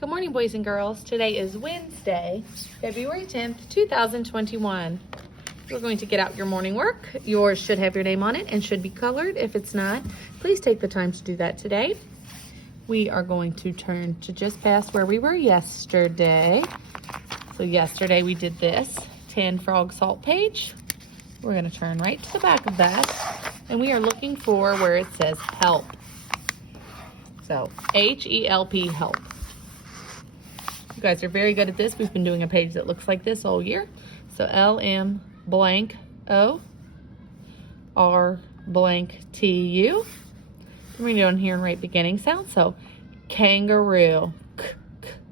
Good morning, boys and girls. Today is Wednesday, February 10th, 2021. We're going to get out your morning work. Yours should have your name on it and should be colored. If it's not, please take the time to do that today. We are going to turn to just past where we were yesterday. So yesterday we did this 10 frog salt page. We're going to turn right to the back of that, and we are looking for where it says help. So H-E-L-P, help. You guys are very good at this. We've been doing a page that looks like this all year. So L-M blank O R blank T-U. We're down here in right beginning sound. So kangaroo,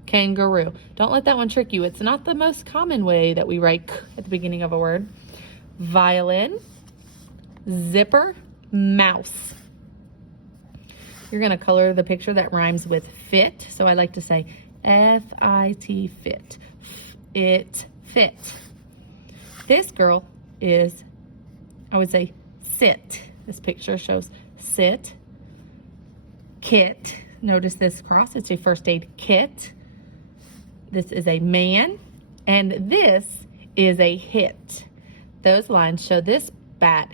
kangaroo. Don't let that one trick you. It's not the most common way that we write at the beginning of a word. Violin, zipper, mouse. You're gonna color the picture that rhymes with fit. So I like to say F-I-T, fit. It fit. This girl is, I would say, sit. This picture shows sit. Kit. Notice this cross. It's a first aid kit. This is a man. And this is a hit. Those lines show this bat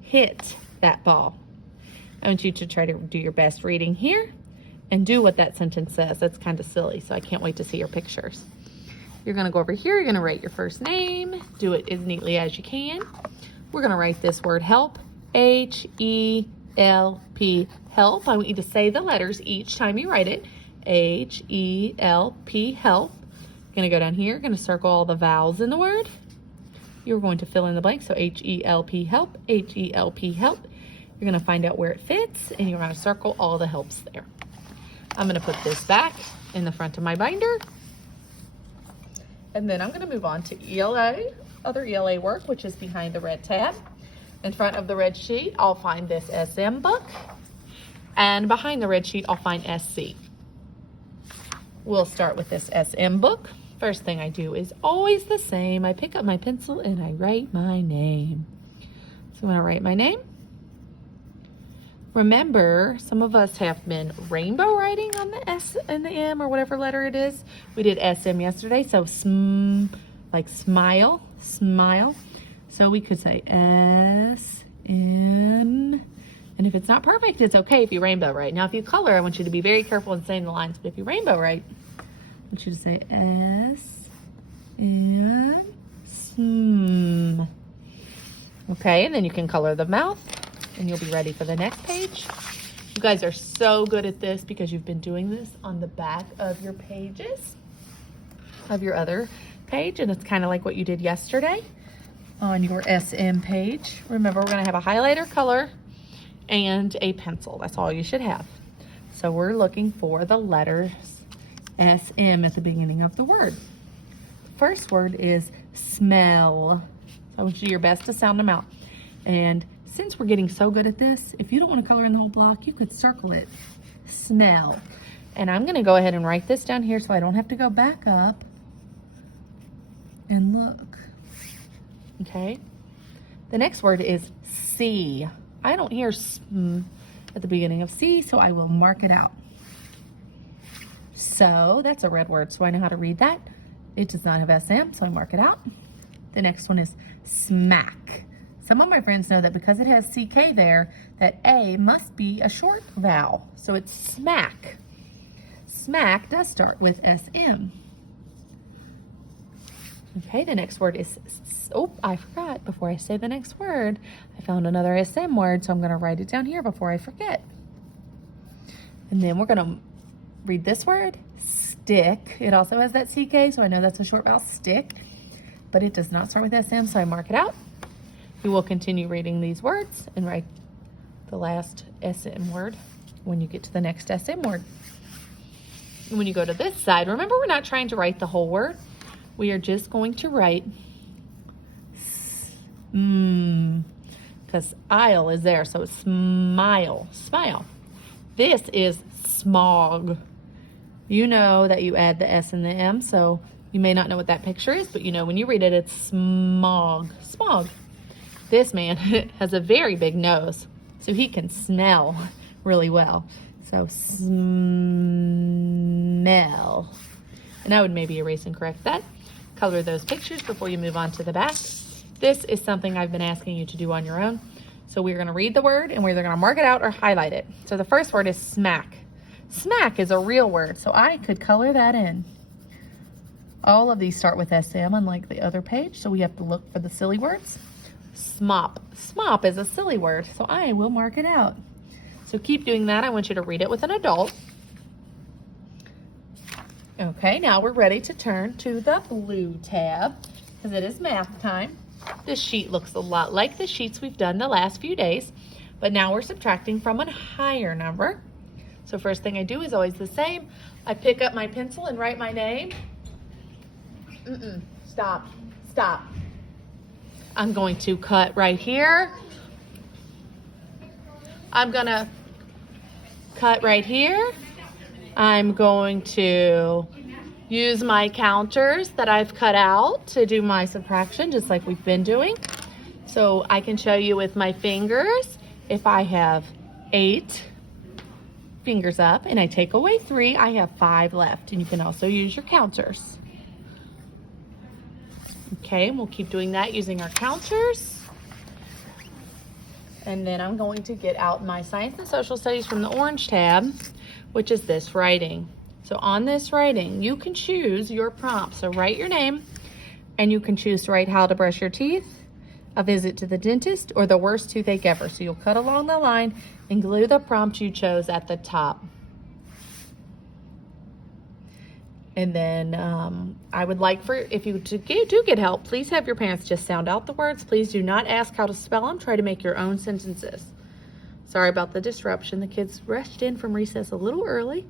hit that ball. I want you to try to do your best reading here and do what that sentence says. That's kind of silly, so I can't wait to see your pictures. You're gonna go over here, you're gonna write your first name, do it as neatly as you can. We're gonna write this word help, H-E-L-P, help. I want you to say the letters each time you write it. H-E-L-P, help. You're gonna go down here, you're gonna circle all the vowels in the word. You're going to fill in the blank, so H-E-L-P, help, H-E-L-P, help. You're gonna find out where it fits, and you're gonna circle all the helps there. I'm gonna put this back in the front of my binder. And then I'm gonna move on to ELA, other ELA work, which is behind the red tab. In front of the red sheet, I'll find this SM book. And behind the red sheet, I'll find SC. We'll start with this SM book. First thing I do is always the same. I pick up my pencil and I write my name. So I'm gonna write my name. Remember, some of us have been rainbow writing on the S and the M or whatever letter it is. We did SM yesterday, so like smile, smile. So we could say S-N, and if it's not perfect, it's okay if you rainbow write. Now, if you color, I want you to be very careful in saying the lines, but if you rainbow write, I want you to say S-N, sm. Okay, and then you can color the mouth, and you'll be ready for the next page. You guys are so good at this because you've been doing this on the back of your pages, of your other page, and it's kind of like what you did yesterday on your SM page. Remember, we're gonna have a highlighter, color, and a pencil. That's all you should have. So we're looking for the letters SM at the beginning of the word. The first word is smell. So I want you to do your best to sound them out. And since we're getting so good at this, if you don't want to color in the whole block, you could circle it, smell. And I'm going to go ahead and write this down here so I don't have to go back up and look. Okay. The next word is see. I don't hear sm at the beginning of see, so I will mark it out. So that's a red word, so I know how to read that. It does not have SM, so I mark it out. The next one is smack. Some of my friends know that because it has CK there, that A must be a short vowel. So it's smack. Smack does start with SM. Okay, the next word is, oh, I forgot. Before I say the next word, I found another SM word, so I'm gonna write it down here before I forget. And then we're gonna read this word, stick. It also has that CK, so I know that's a short vowel, stick. But it does not start with SM, so I mark it out. You will continue reading these words and write the last SM word when you get to the next SM word. And when you go to this side, remember, we're not trying to write the whole word. We are just going to write because aisle is there, so it's smile, smile. This is smog. You know that you add the S and the M, so you may not know what that picture is, but you know when you read it, it's smog, smog. This man has a very big nose, so he can smell really well. So smell. smell. And I would maybe erase and correct that. Color those pictures before you move on to the back. This is something I've been asking you to do on your own. So we're gonna read the word and we're either gonna mark it out or highlight it. So the first word is smack. Smack is a real word, so I could color that in. All of these start with SM, unlike the other page, so we have to look for the silly words. Smop. Smop is a silly word, so I will mark it out. So keep doing that. I want you to read it with an adult. Okay, now we're ready to turn to the blue tab because it is math time. This sheet looks a lot like the sheets we've done the last few days, but now we're subtracting from a higher number. So first thing I do is always the same. I pick up my pencil and write my name. Stop, stop. I'm going to cut right here. I'm gonna cut right here. I'm going to use my counters that I've cut out to do my subtraction, just like we've been doing. So I can show you with my fingers, if I have 8 fingers up and I take away 3, I have 5 left. And you can also use your counters. Okay, and we'll keep doing that using our counters. And then I'm going to get out my Science and Social Studies from the orange tab, which is this writing. So on this writing, you can choose your prompt. So write your name, and you can choose to write how to brush your teeth, a visit to the dentist, or the worst toothache ever. So you'll cut along the line and glue the prompt you chose at the top. And then I would like for, if you do get help, please have your parents just sound out the words. Please do not ask how to spell them. Try to make your own sentences. Sorry about the disruption. The kids rushed in from recess a little early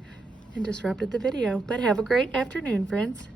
and disrupted the video. But have a great afternoon, friends.